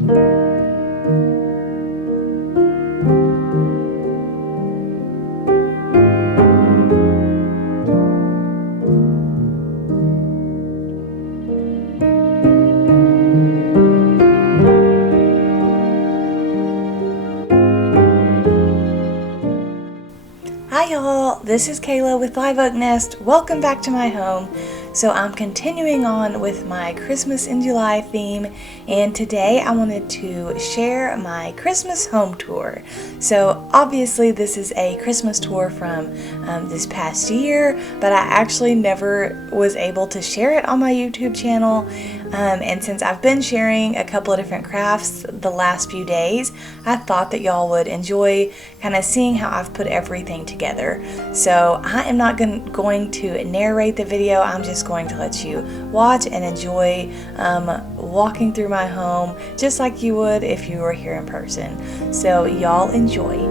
Hi y'all, this is Kayla with Live Oak Nest. Welcome back to my home. So I'm continuing on with my Christmas in July theme, and today I wanted to share my Christmas home tour. So obviously this is a Christmas tour from this past year, but I actually never was able to share it on my YouTube channel. And since I've been sharing a couple of different crafts the last few days, I thought that y'all would enjoy kind of seeing how I've put everything together. So I am not going to narrate the video. I'm just going to let you watch and enjoy walking through my home just like you would if you were here in person. So y'all enjoy.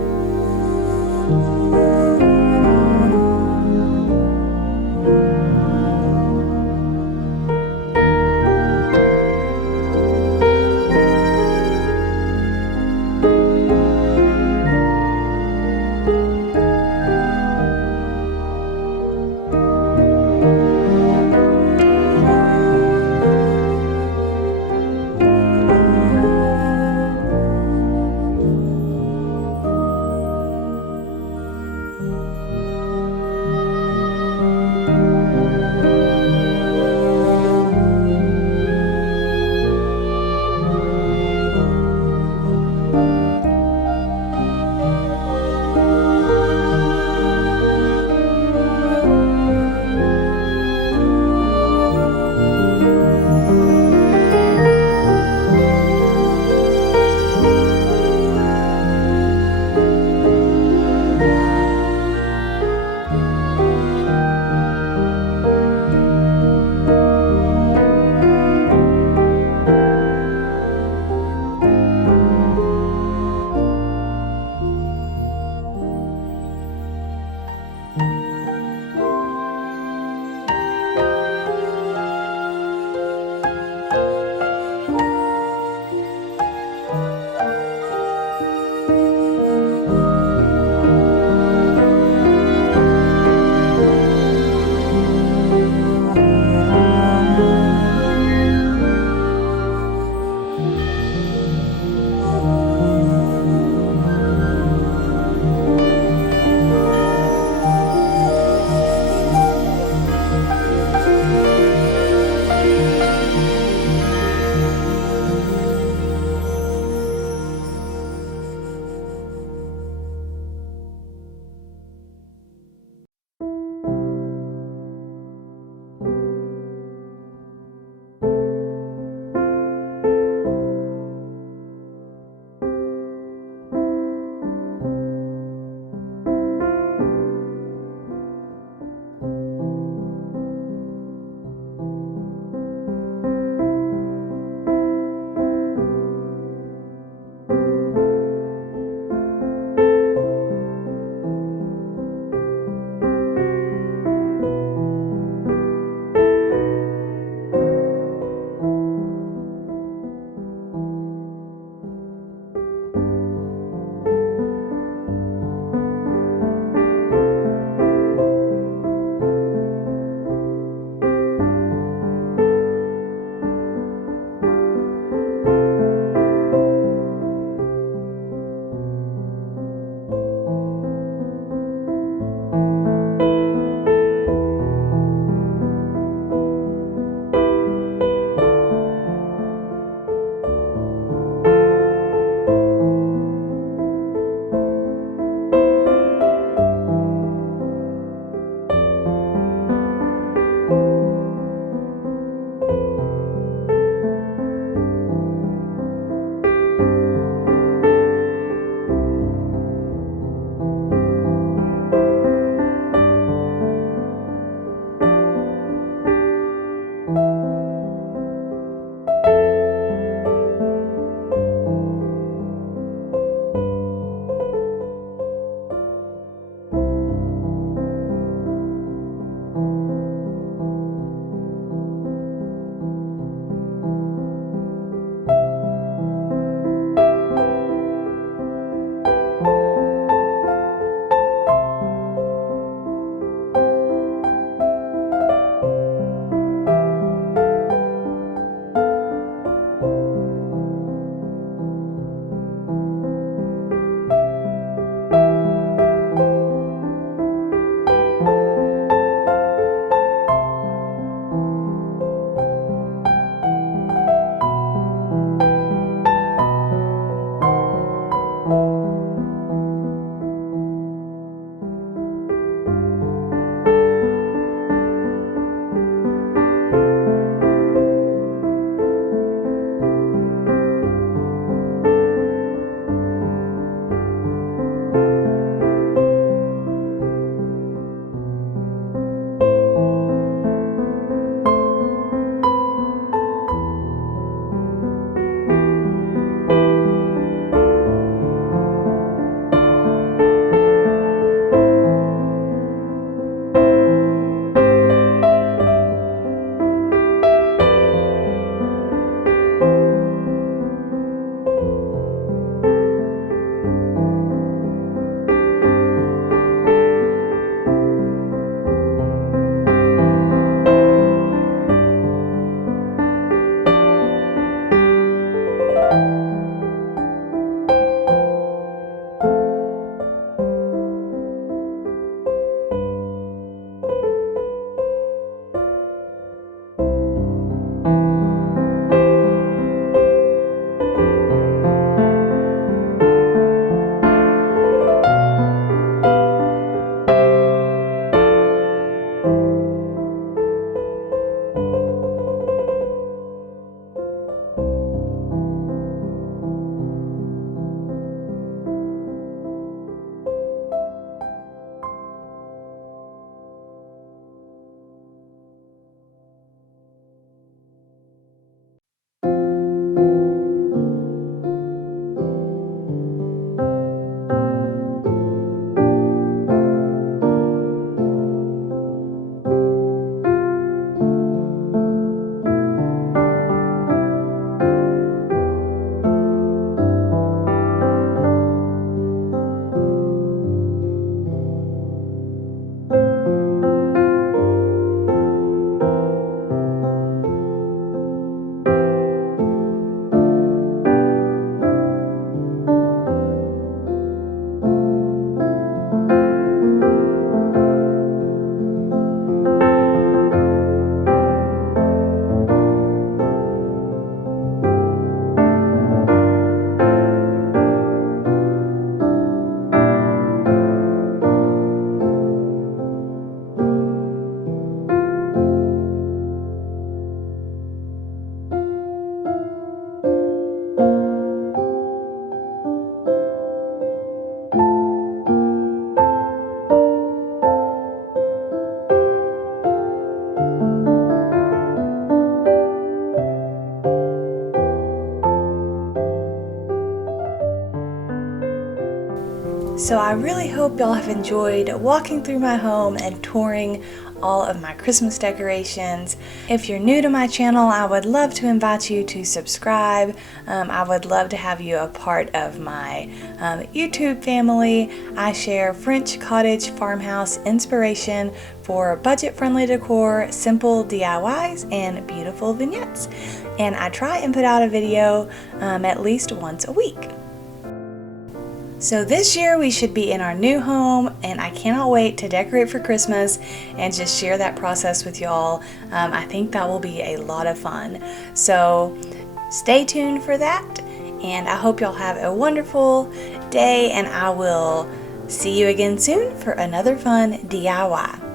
So I really hope y'all have enjoyed walking through my home and touring all of my Christmas decorations. If you're new to my channel, I would love to invite you to subscribe. I would love to have you a part of my YouTube family. I share French cottage farmhouse inspiration for budget-friendly decor, simple DIYs, and beautiful vignettes. And I try and put out a video at least once a week. So this year we should be in our new home, and I cannot wait to decorate for Christmas and just share that process with y'all. I think that will be a lot of fun. So stay tuned for that, and I hope y'all have a wonderful day, and I will see you again soon for another fun DIY.